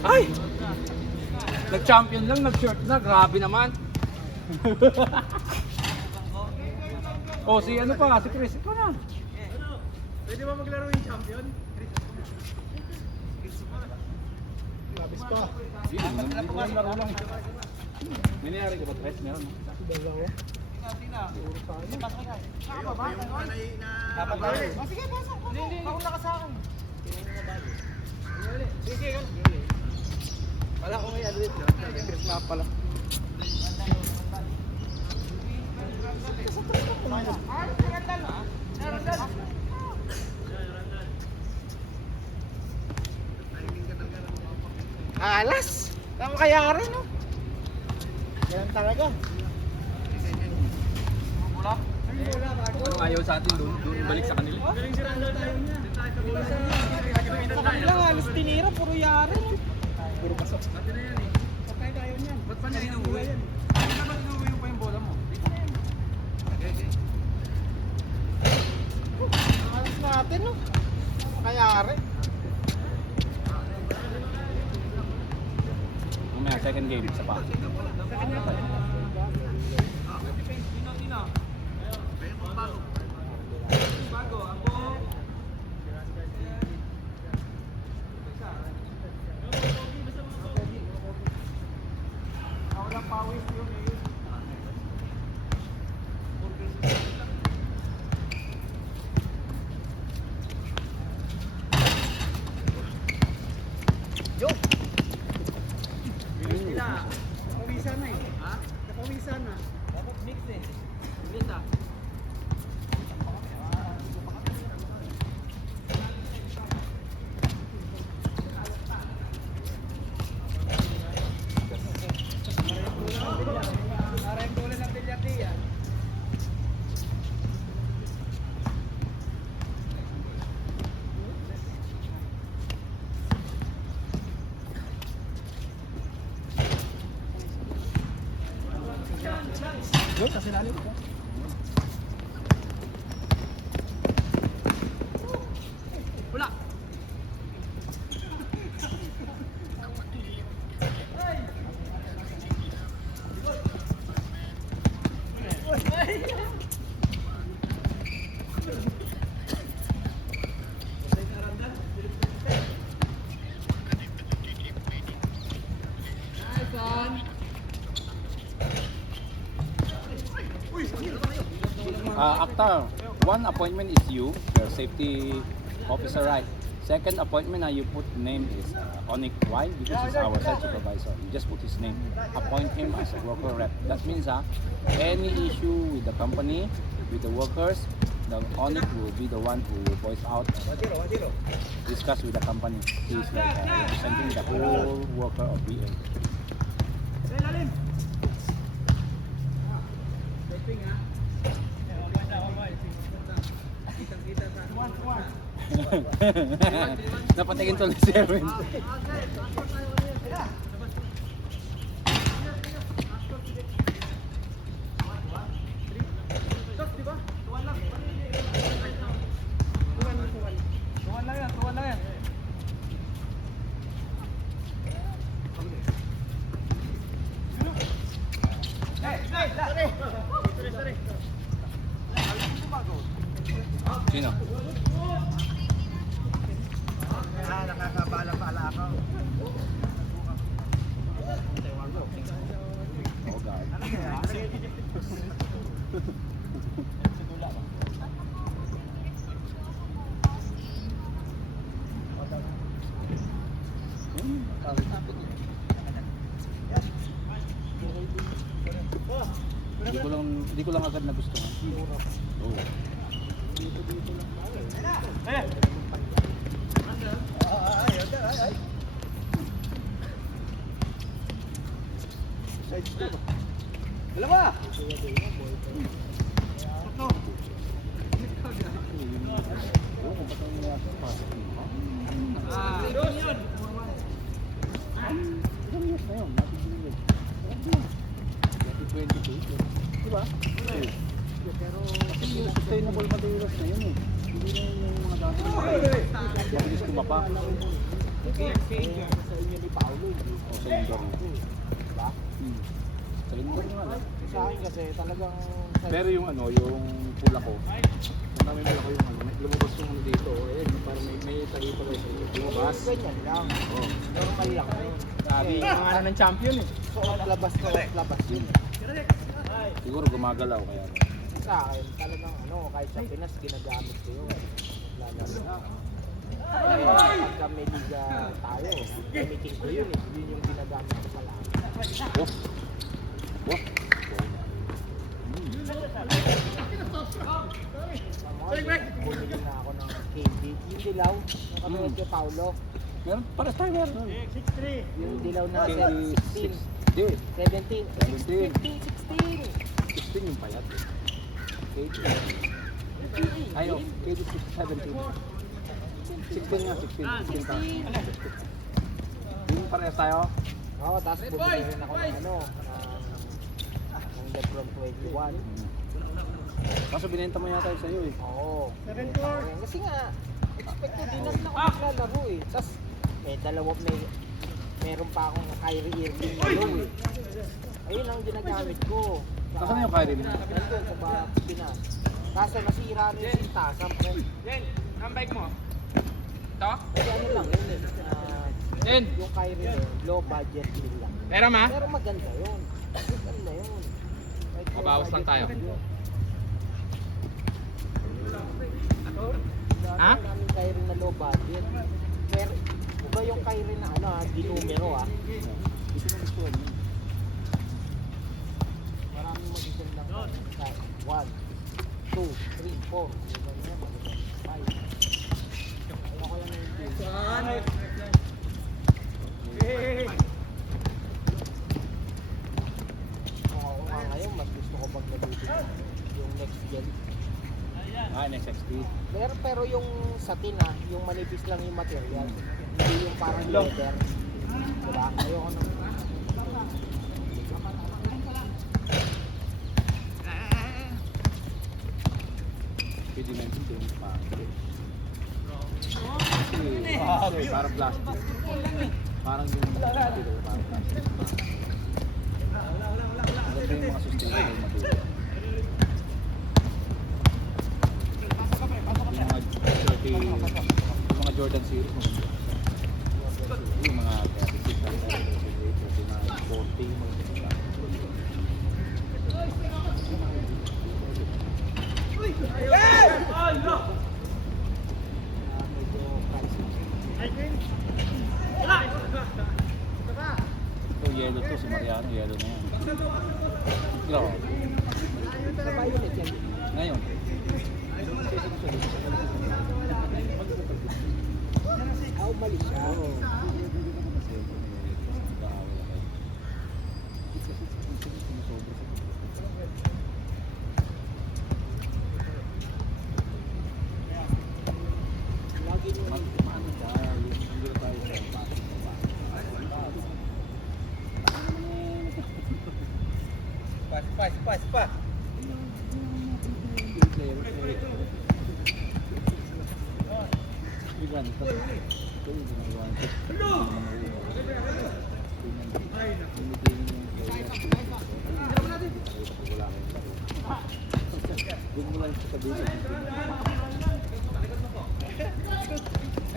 Ay! Nag-champion lang, nag-short na. Grabe naman. Oh, si ano pa, si Chris. Ikaw na. Pwede ba maglaro yung champion? Labis pa. Hindi ko laro lang. May nangyari ka ba, Tres? Meron, no? Dalawa. Sige, pasok. Kauna ka sa akin. Sige, wala ko ngayon ulit. Chris na pala. Alas! Tama kaya rin, no? Ganun talaga. Ano ayaw sa atin doon? Doon balik sa kanila. Sa kanila, alas tinira, puro yari, no? Puro pasok. Pati na yan eh. Patay tayo niyan. Ba't pa niya inuwi? Bakit naman inuwi pa yung bola mo? Dito na yan. Alas natin, no? Kaya rin. Mamaya, second game, isa pa. Nakawisan na eh. Ha? Nakawisan na. Dapat mix eh. Mix ah. Para yung bola ng bilyarte yan. Good, kasi lalim ko. Wala. Actor, one appointment is you, your safety officer, right? Second appointment, you put name is Onik. Why? Because he's our site supervisor. You just put his name. Appoint him as a worker rep. That means any issue with the company, with the workers, the Onik will be the one who will voice out, discuss with the company. He is like representing the whole worker of BA. Napatingin tuloy si Erwin. Tuwan lang yan. Sino? Nakakabala-bala ako. Oh God. Hindi ko lang agad nagustuhan. Oh. Dalawa! Doon yun! Ilang years na yun? Diba? Pero sustainable materials na yun eh. Hindi na yun yung mga dati. Mabilis kumapa. Sa inyo ni Paolo, hindi. O sa indoor. Diba? Sa indoor nga lang. Sa akin kasi talagang... Pero yung ano, yung pula ko, kung namin pula ko yung ano, lumabas yung ano dito, eh, parang may tayo pa rin lumabas. Ganyan lang. Oo. Normal lang yun. Sabi, ang ano ng champion eh. So, labas yun. Siguro gumagalaw kaya. Sa akin, talagang ano, kahit sa Pinas, ginagamit ko yun. Lalo na. Pagka may liga tayo, gamitin ko yun eh. Yun yung ginagamit ko palagi. Oh. Oh. Bumili na ako ng KB. Yung dilaw, yung katulad kay Paolo. Meron, para tayo meron. Yung dilaw na KD 16, 6. 17, 17. 16. 16 yung payat. KD. Ayaw, KD 17. 16 nga, 16 ka. Yung parehas tayo. Oo, tapos bumili rin ako ng ano, ng Lebron 21. Kaso binenta mo yata yung sa'yo eh. Oo. Kasi nga, expected din naman ako maglalaro eh. Tapos, meron pa akong Kyrie Irving na low eh. Ayun ang ginagamit ko. Nasaan yung Kyrie Irving? Nandun sa Pinas. Kaso nasira rin yung sintasang pre. Jen, ang bike mo? Ito? Kasi ano lang yun eh. Jen, Yung Kyrie yun, low budget din lang. pera ma? Pero maganda yun. Maganda yun. Kahit low Mabawas lang budget tayo. yun. Ha? Dami namin Kyrie na low budget. Pero iba yung Kyrie na ano ha, dinumero ha. Gusto mo gusto mo. Maraming magagandang Kyrie. 1, 2, 3, 4. Iba niya, magagandang 5. Ayoko yan yung team. Ako nga ngayon, mas gusto ko pag nagluto yung next gen. Ah, NXXT. Pero yung satin ha, yung manipis lang yung material. Hindi yung parang leather. Diba? Ayoko nang... Pwede na yung tingin pa. Kasi parang plastic. Parang yung dito, parang plastic. Alam mo yung mga sustainable material. Yung mga Jordan series mo. Yung mga 36, 38, 39, 40, mga medyo pricey. ito, yellow to. Si Mariano, yellow na yan. Grabe. Sa violet yan. Ngayon. Umalis siya. Lagi nyo Pa.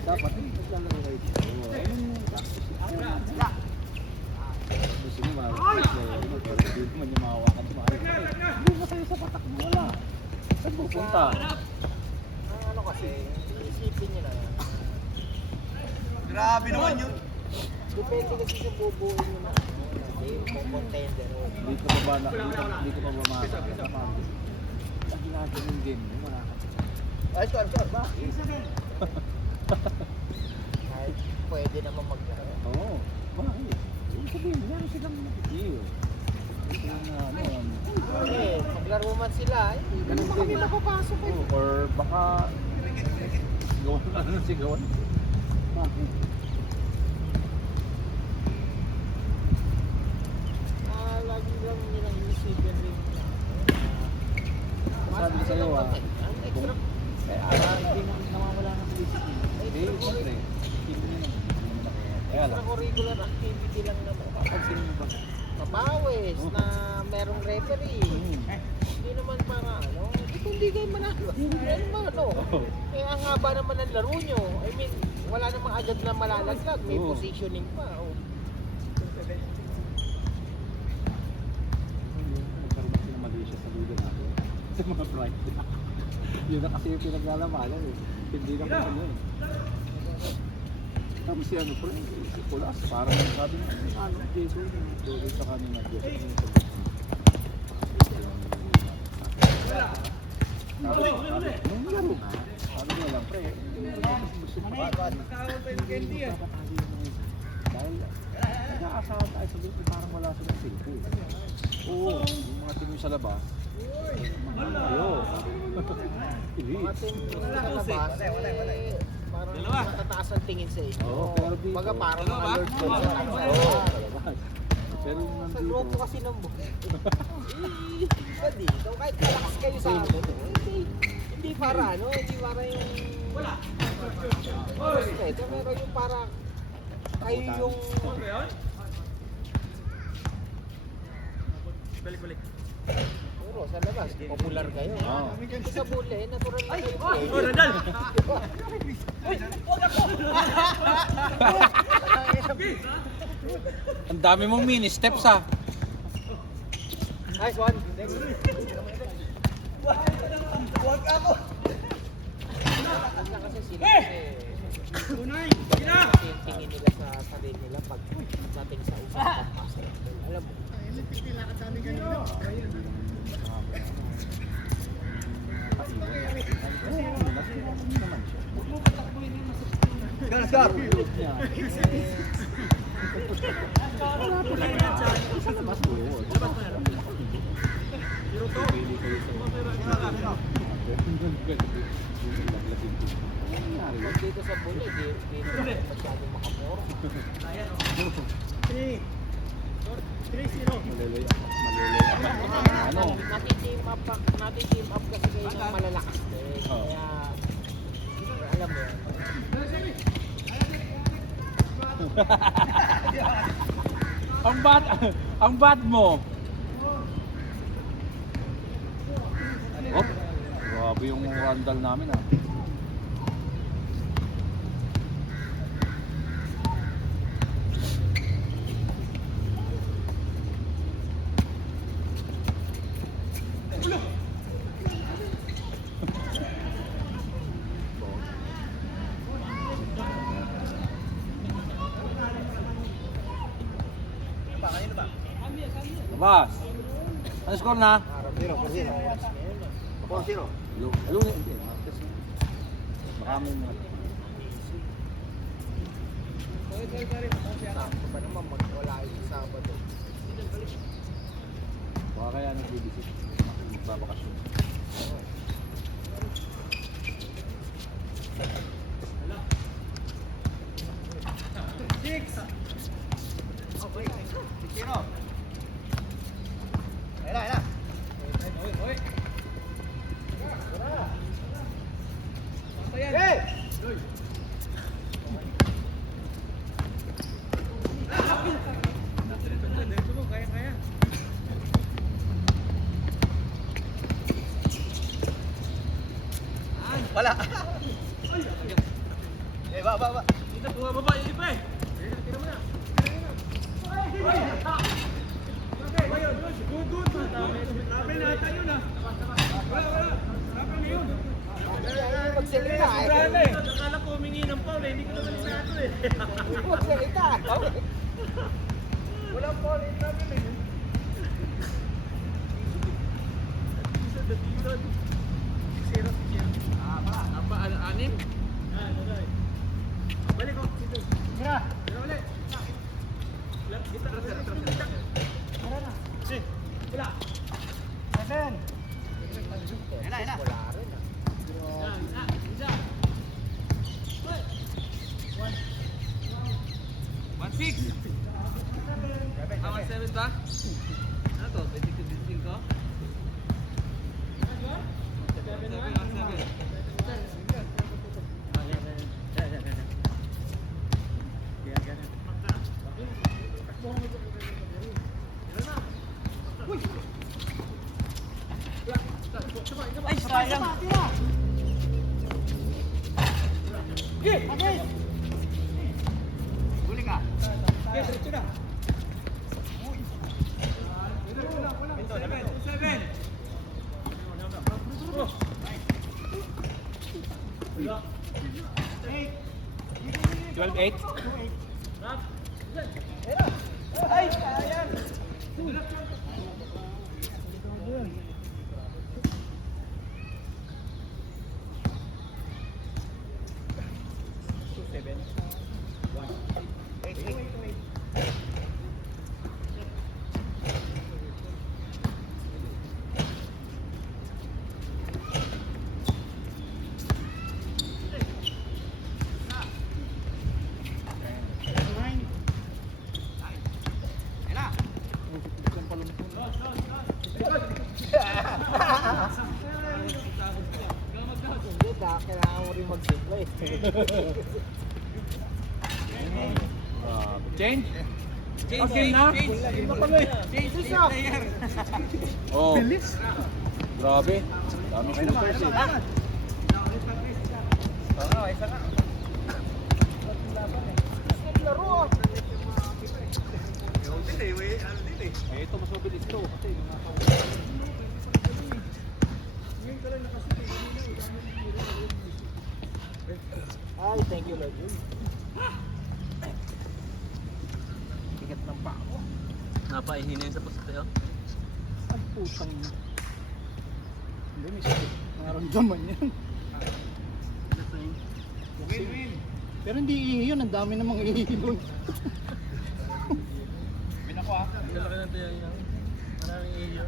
Dapat naglalaro kayo dito. Gusto nyo pero hindi mo niya makawakan sa mga hindi mo kayo sa patak mo, wala. Saan pupunta? ang ano kasi, iisipin nyo na yan. Grabe naman yun. Depende kasi sa bubuin nyo na game kung contender o Hindi ko pa ba makakasama. Pag ginagawa yung game mo, makakasama. ay, sure, ba? Kahit pwede naman mag-ano. Oo. Bakit? Ibig sabihin, meron silang deal. Eh, maglaro man sila, hindi naman kami mapapasok eh. Or baka sigawan na ng sigawan. Bakit? Lagi lang nilang inisipin rin. Masyado sabi ko sa'yo Ang extra. hindi mo nawawala ng discipline. Siyempre, team mo yun. Kaya lang. Extracurricular activity lang naman. Papansin mo ba? Mapawis na merong referee. Hindi naman para ano, hindi kayo manalo. Ano man ano? Oo. Eh, ang haba naman ng laro nyo. I mean, wala namang agad na malalaglag. May Oo. positioning pa. Oh. Nagkaroon kasi ng Malaysia sa ludo natin. Sa mga pride. Yun na kasi yung pinaglalabanan eh. Hindi na kung ano eh. Tapos si ano si Pulas, parang sabi niya, ano, Jason, doon sa kanina, Jason. Nung laro nga, sabi niya lang, pre, gusto mo dahil nag-aasahan tayo sa dito, parang wala silang silpo. Oo, yung mga team sa labas, ayo. Mga team sa labas, parang matataas ang tingin sa inyo. Oo, pero dito- Baga parang mga Lord ko. Pero yung Sa nandito, grupo kasi ng buhay. Iba dito, kahit malakas kayo sa amin, hindi para ano, hindi para yung respeto, pero yung para kayo yung Balik-balik. puro sa labas, popular kayo. Oo. Sa bule, natural na kayo. Oh, Randall! ang dami mong mini steps ha. Nice one. Wag kasi sila Tunay! kasi yung tingin nila sa sarili nila pag natin sa usapan kasi alam mo. Dito sa bule, di naman masyadong makaporo. Ano? Nati-team up kasi kayo ng malalakas din. Oo. Kaya, alam mo yan. Ang bad mo. Oh, grabe yung randal namin ah. Labas. Ano score na? 4-0. Lunes. Hindi. Baka may mga... Sakto pa naman wala yung Sabado. Baka kaya nag-visit. Magbabakasyon. Wala! Ba. Dito, bumababa yung iba eh! Tira mo na! Good! Grabe na ata yun ah! Wala! Grabe na yun! Magsalita eh. Grabe eh! Akala ko humingi ng foul eh, hindi ko naman isato eh! Magsalita. Walang foul eh, grabe na yun! Isa the Tirod! 0-0. Apa? Anim? Balik ko! Tira! Tira ulit! Kita, tira! Tara na! Wala! 7! Wala rin ah. Isa! 1-6! 1-7 ba? Ano to? 22-25 ko? Ay, sayang. Huli ka. Diretso na. Seven. 12-8. Ay, sayang. Hindi, kailangan mo rin mag-simple. Change? Change na. Change player. Oh. Grabe. Dami shooters eh. Isa na. Laro ah. Eh, ito mas mabilis to kasi mga Ay, thank you Lord. Tigat ng pa ako. Napaihinin sa poste oh. Ang putang ina. Hindi, may sakit. Nararamdaman yan. Win. Pero hindi ihi yun, ang dami namang ihihibon. Win ako ah. Malaki ng tiyan yan. Maraming iyo.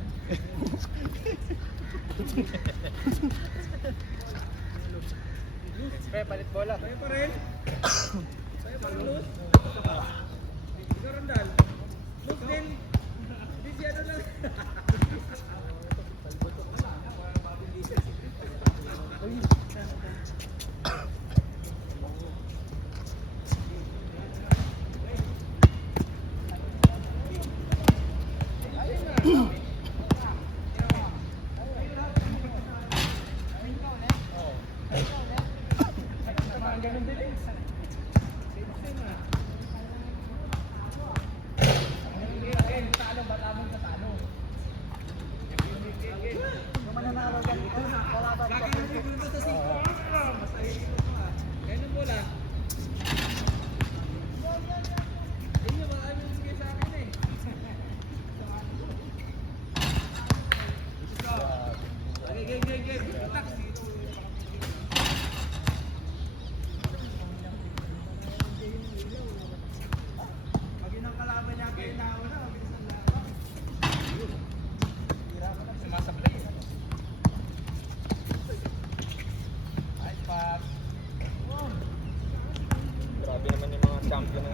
Pre, palit bola. Tayo pa rin. Tayo pa rin, Luz. Ikaw, Randal. Luz din. Hindi siya ano lang. Grabe naman yung mga champion na.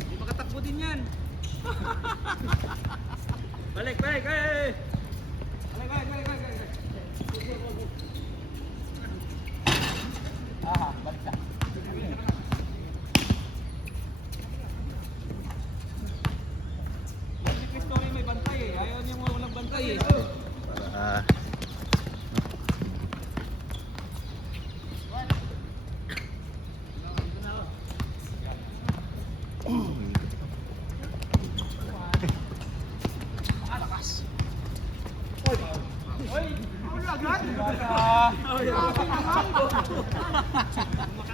Hindi makatakbo din yan. Balik. Balik. Aha, balik ka. Si Cristoy may bantay eh. Ayaw niya mga walang bantay eh. Ah.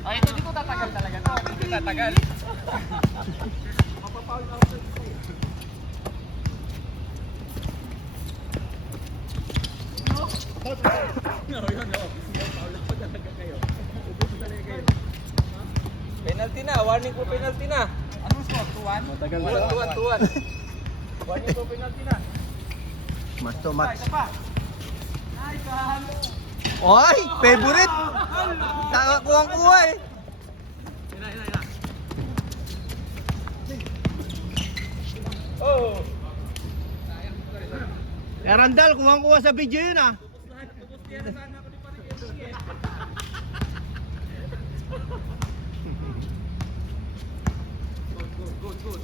Ay, ito dito tatagal talaga to. Dito tatagal. Penalty na, warning po penalty na. Anong score? 2-1? matagal Tuwan. Warning po penalty na. Mas to match. Isa pa. Nice one. Oy! Favorite! Nakakuha eh. Ina. Oh! Randall, kuwang-kuha sa video yun ah. Tapos yan na sana ako ni Parikesi eh. Good.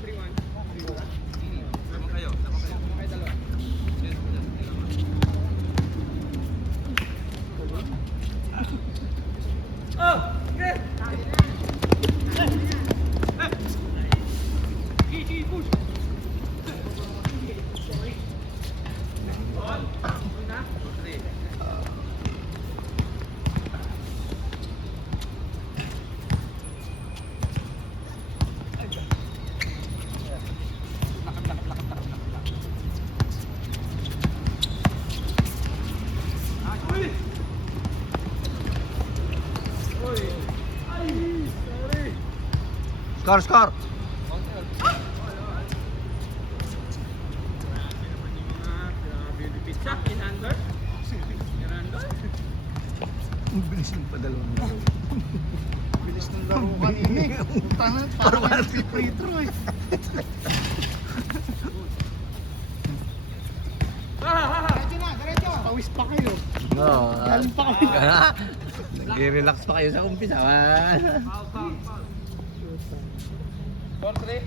3-1. Sama kayo. Dalawa. Oh! Okay! Push! Score. Pizza in under. Ang bilis ng padalawang laro. Bilis ng laro kanina eh. Tangan, parang free throw eh. Diretso. Pawis pa kayo. Oo. Galing pa kayo. Nag-relax pa kayo sa umpisa. Ball 3.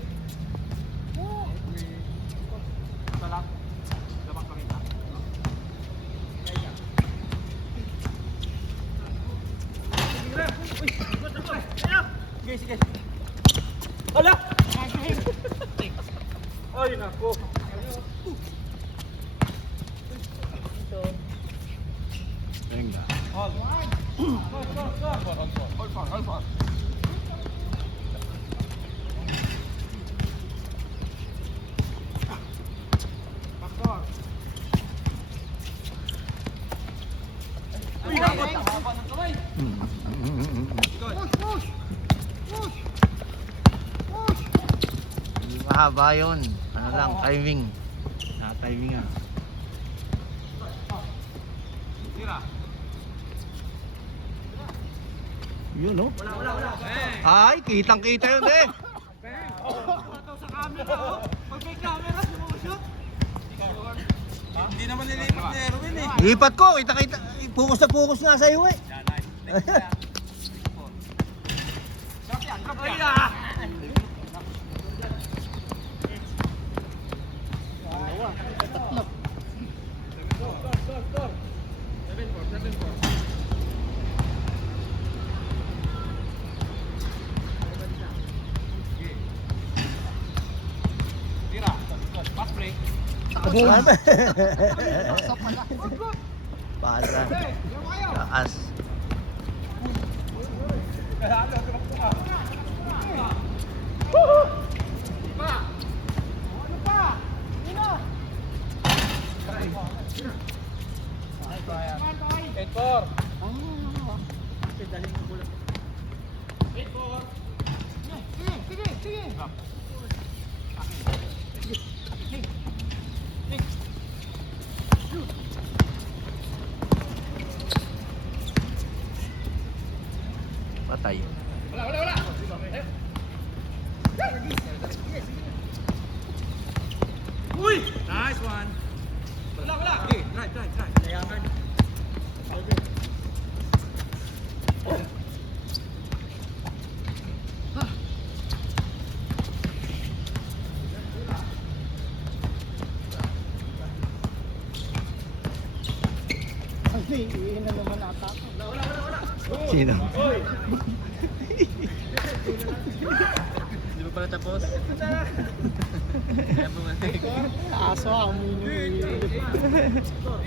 Salak. Dapat pakita. Sige. Hala! Ay, nako. Ayun nga. All far. Uy, nakot. Nakapa ng kamay. Mahaba yun. Ano lang, timing. Timing ah. Tira. Yun no? Wala. Ay, kitang-kita yun eh. Ito sa camera, oh. Pag may camera, sumushoot. Hindi naman nilipat ni Erwin eh. Lipat ko, kita-kita. Focus na focus nga sa'yo eh. Ay, ah! Tatlo. 7-4. Tira. Pass break. Pasa. Taas. Eight-four. Patay. Wala. Uy! Nice one. Wala. Okay, try. Layangan. Ay, iihin na naman ata. Sino? Di ba pala tapos? Kaya bumalik. Aso, amin yung Score?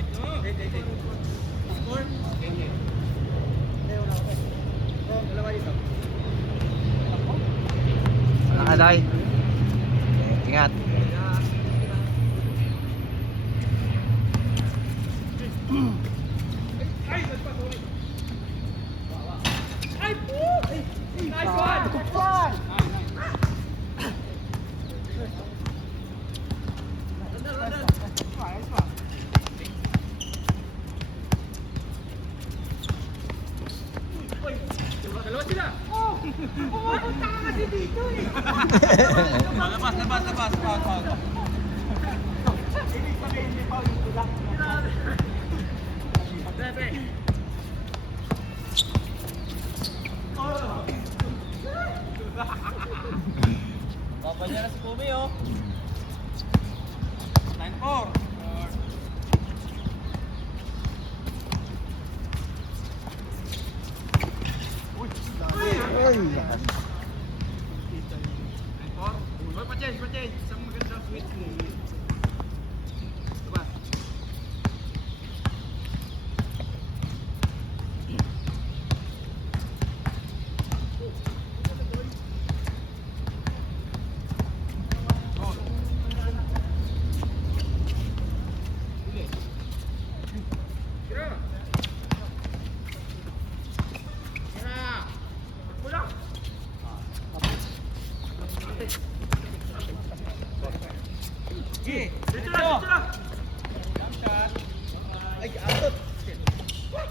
Dalawa dito. Wala ka, Day. Ingat. Nice one! Dalawa sila! Punta ka kasi dito eh! Labas! Kapal niya na si Kumi, oh. 9-4. Ay! 9-4. Uy, pa-change. Isang magandang switch mo. Diba? Dito lang. Jump shot. Ay, atot. Good.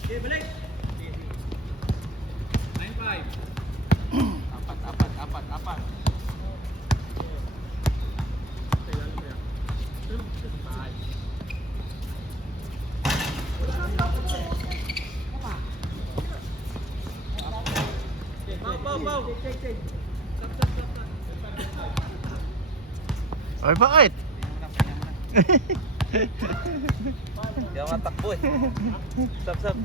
Okay, balik. 9-5. Apat. Bow. Ay, bakit? Hindi ako matakbo eh. Stop.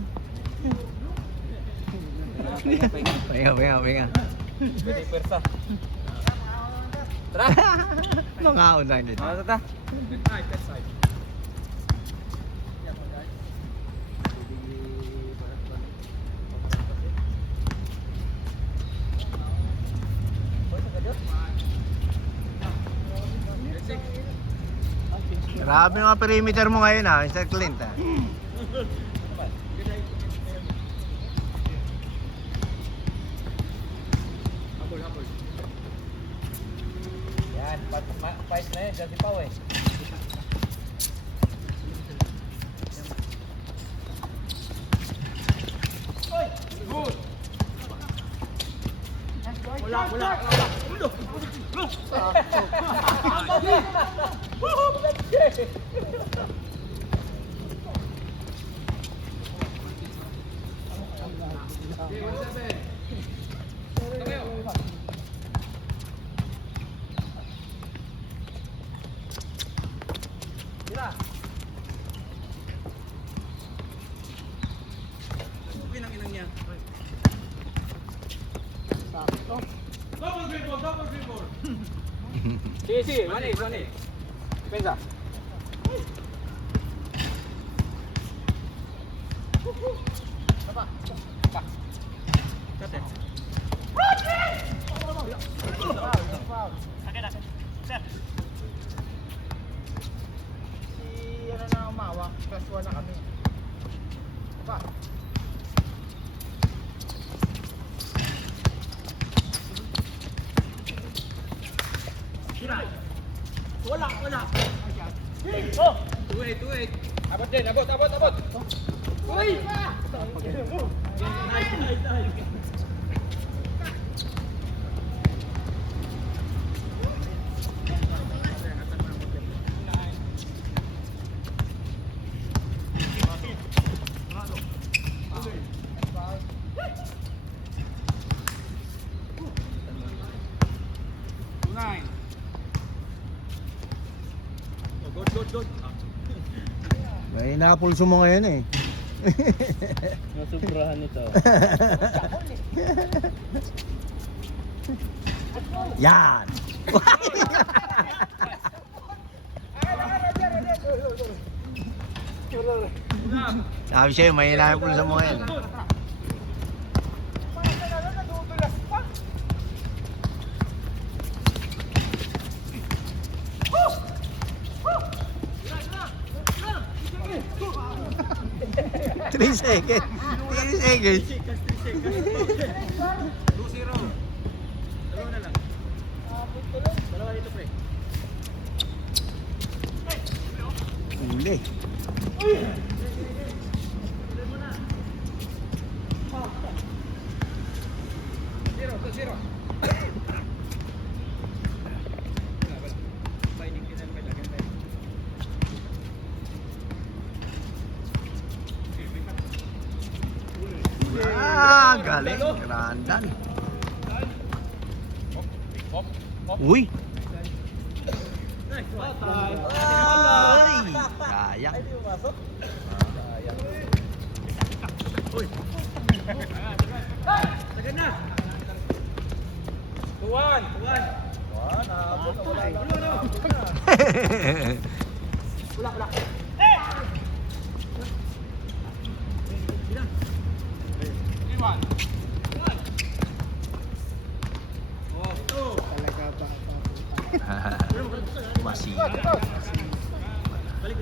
Pahinga. Pwede persa. Tara! Mga unang dito. Tara. Good side. Grabe yung mga perimeter mo ngayon ha, Mr. Clint ha. Habol. Yan, pais na yun, dyan si Pao eh. Good! Wala. Pinang-inang niya. Double dribble. Sí, Mani. Pensa. Si ano na umawak, plus 1 na kami. Apa? Wala. 2-8. Abot din, abot. Uy! Nice. Good. May nakapulso mo ngayon eh. Nasubrahan ito. Yan! Sabi sa'yo, may nakapulso mo ngayon. Three seconds. 3 seconds. 2-0. Dalawa na lang. Dalawa dito, pre. Huli. Galing. Randall. Uy. Ay. Sayang. Tagan na. Tuwan. Talaga ba? Masira. Balik.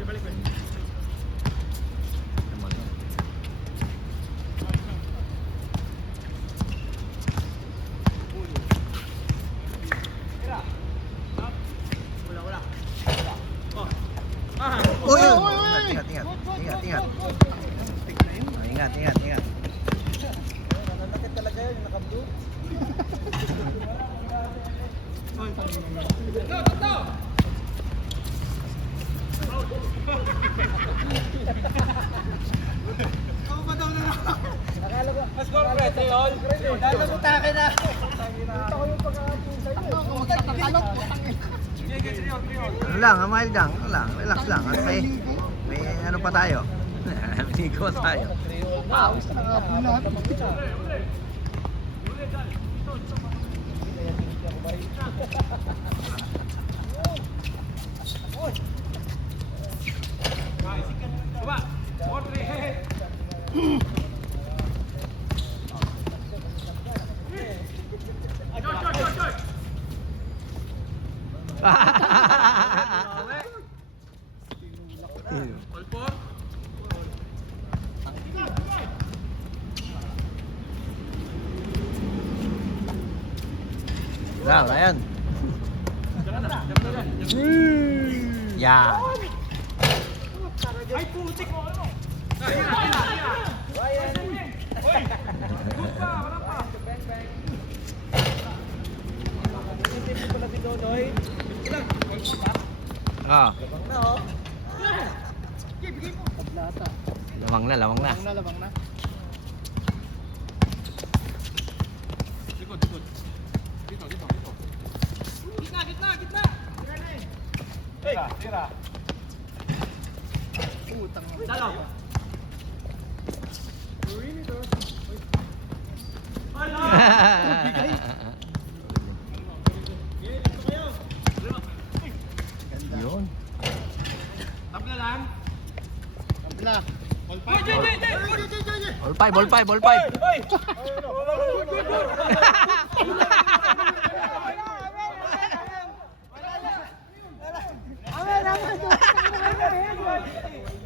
Naman yun. Uy! Ingat. Ingat. Nanakit talaga yun, yung naka-blue. Akala ko, Let's go, Fred. Lalabutake na. Ito ko yung pagkakapin sa'yo. Ako magtatalok. Ano lang, mild lang. Ano lang, relax lang. At may ano pa tayo. Ligo tayo. Pawis na nakapulahan. Baba. 4-3. All four. Lang, ayan. Yan. Ay, putik mo. Ryan. Hoy. Good pa, wala pa. Hindi pala si Donoy. Ilang? All four pa? Ah, Labang na, oh. Tablata. lamang na. Labang na. Likod. Dito. Gitna. Tira. Putang mo. Dalaw. Yun. Tabla lang. Tabla. All five. Ball five.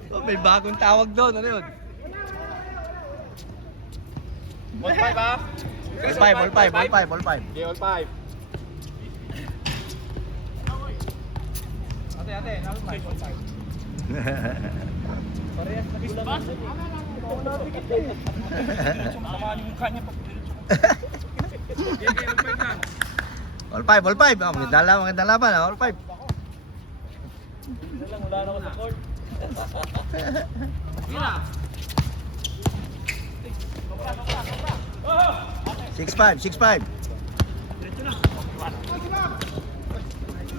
Oh, may bagong tawag doon. Ano yun? All five ah. Ball five. Okay, all five. Ate, all five. Parehas na kulang. Samahan yung mukha niya pag all five lang. All five. Oh, maganda laban. All five. Wala na ako sa court. Mira. 6-5.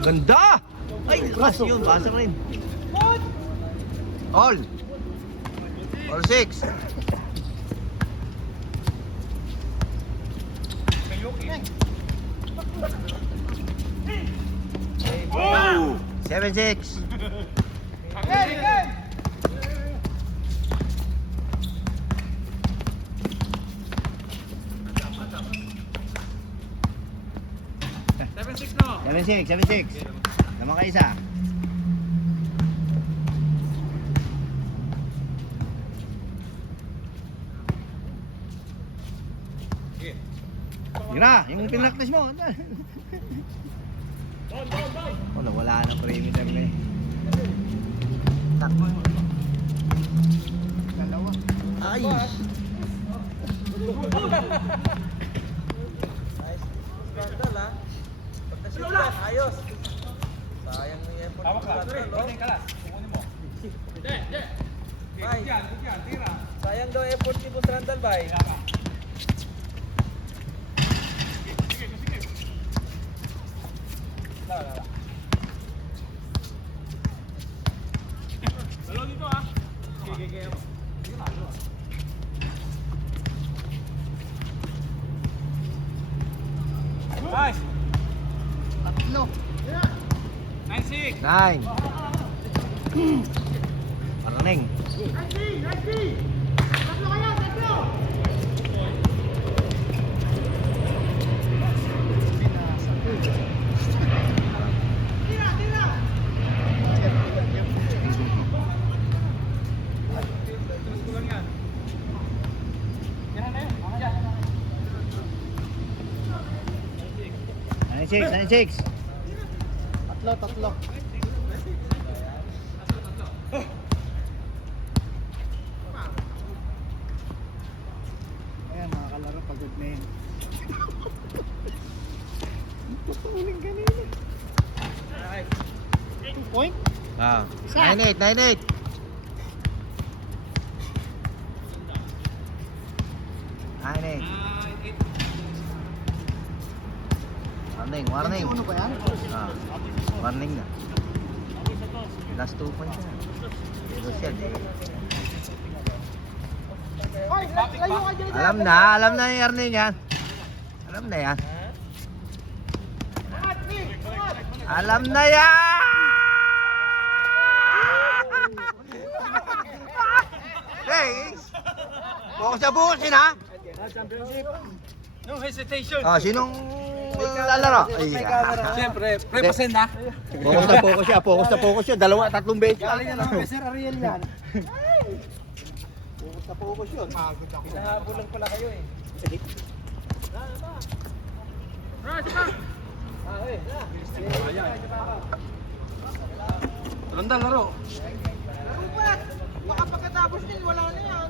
Ganda! Ay, lakas yun. Basa rin. All 6. Oh! 7-6. Seven six no. 7-6. Naman ka isa. Yun na, yung pinractice mo. Wala na perimeter na eh. Takbo. Dalawa. Ay! Scandal, ha? Pag nasimulan, ayos. Sayang yung effort. Hawak ka. Scandal, oh. Pwede ka lang. Kukunin mo. Bay. Good yan. Tira. Sayang daw effort ni Boss Randall, bay. Tira ka. Dalawa dito ah. Okay. Nice. Tatlo. 9-6. 9. Paraning. Six. Tatlo. Ayan, mga kalaro, pagod na yun. Tutuling kanina. 2 point? Ah. 9-8. Warning. 21 ba yan? Ah. Warning na. Last 2 points na. Pero siya, Oy, layo ka dyan. Alam na yung Arning yan. Alam na yan. Alam na yan! Hey! Bukas yun ha? No hesitation. Oh, sinong lalaro? Ay, Siyempre, represent na. Focus siya. 2-3 beses. Galing na naman kay Sir Ariel yan. Focus yun. Pagod ako. Hinahabol lang pala kayo eh. Randal laro. Baka pagkatapos din, wala na yan.